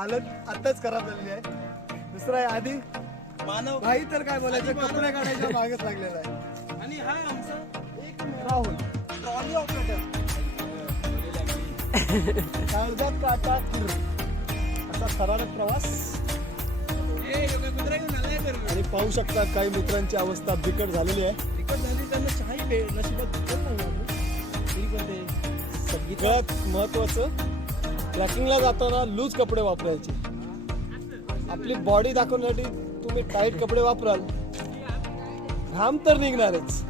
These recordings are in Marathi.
हालत आताच खराब झालेली आहे. दुसरा आहे आधी मानव भाई, तर काय बोलायचं, कपडे काढायच्या मागेच लागलेला आहे. आणि हा आमचा एक राहुल ट्रॉली ऑपरेटर, काळजात काटा असा थरारक प्रवास. आणि पाहू शकता काही मित्रांची अवस्था बिकट झालेली आहे. बिकट झाली, त्यांना चहाही नशिबात तरी पण ते सगळ्यात महत्वाचं, ट्रॅकिंगला जाताना लूज कपडे वापरायचे. आपली बॉडी दाखवण्यासाठी तुम्ही टाईट कपडे वापराल, घाम तर निघणारच.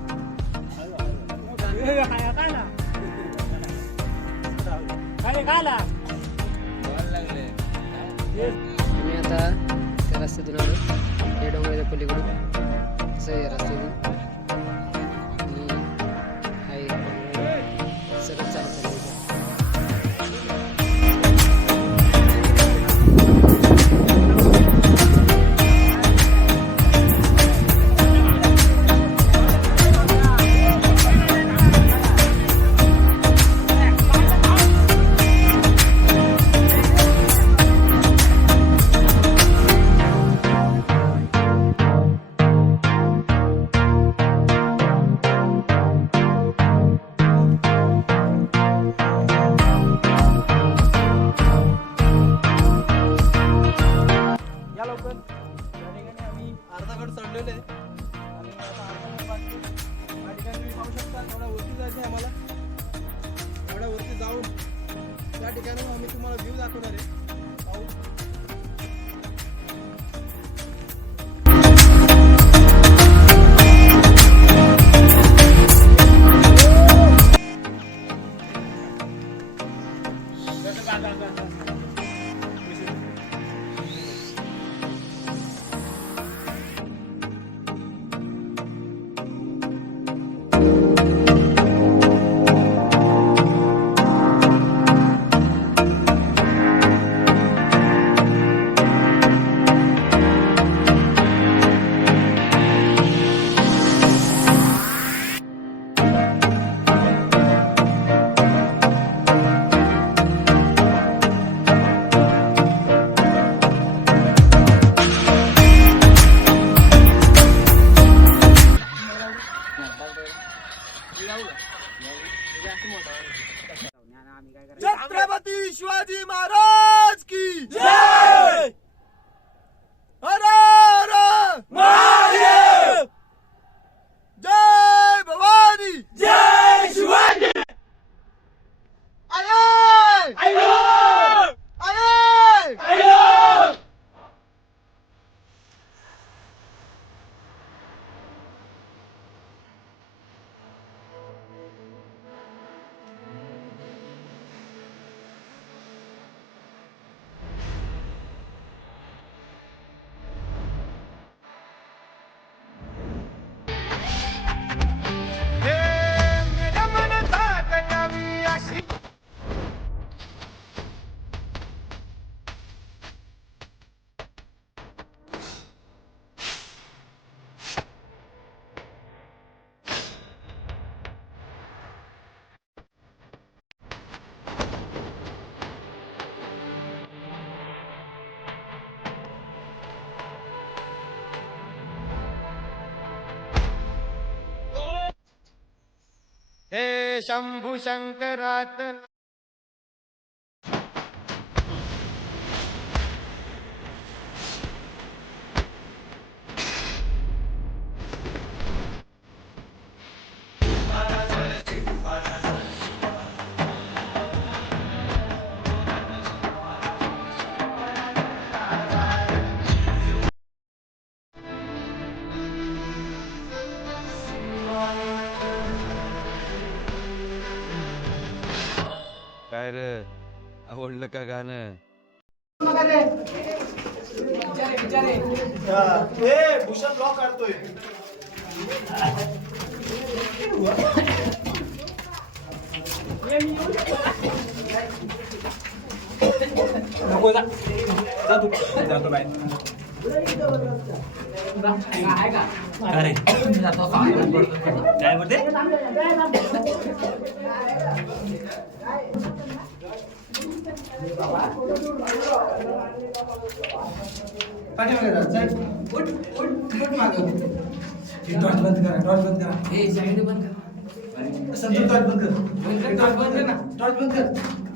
मी आता त्या रस्त्यातून आलो, हे डोंगराच्या पलीकडून असं आहे रस्त्यातून, आणि हाय सरळ चालत चालू. अर्धागड चढलेले आणि आता अर्धागड बाकी. या ठिकाणी तुम्ही पाहू शकता, थोडा वरती जायचं आहे आम्हाला. थोड्या वरती जाऊन त्या ठिकाणी आम्ही तुम्हाला व्ह्यू दाखवणार आहे. पाहू. छत्रपती शिवाजी महाराज की जय. हर हर महादेव. जय भवानी. जय शिवाजी. आये आये आये. हे शंभू शंकरात काय रे, आवडलं का गाणं? भूषण ब्लॉग काढतोय. नको जा तू जातो बाहेर. अरे काय बोलते? पाठीमागे जा, चल. उठ मागं. टॉर्च बंद करा. संतोष टॉर्च बंद कर. टॉर्च बंद कर.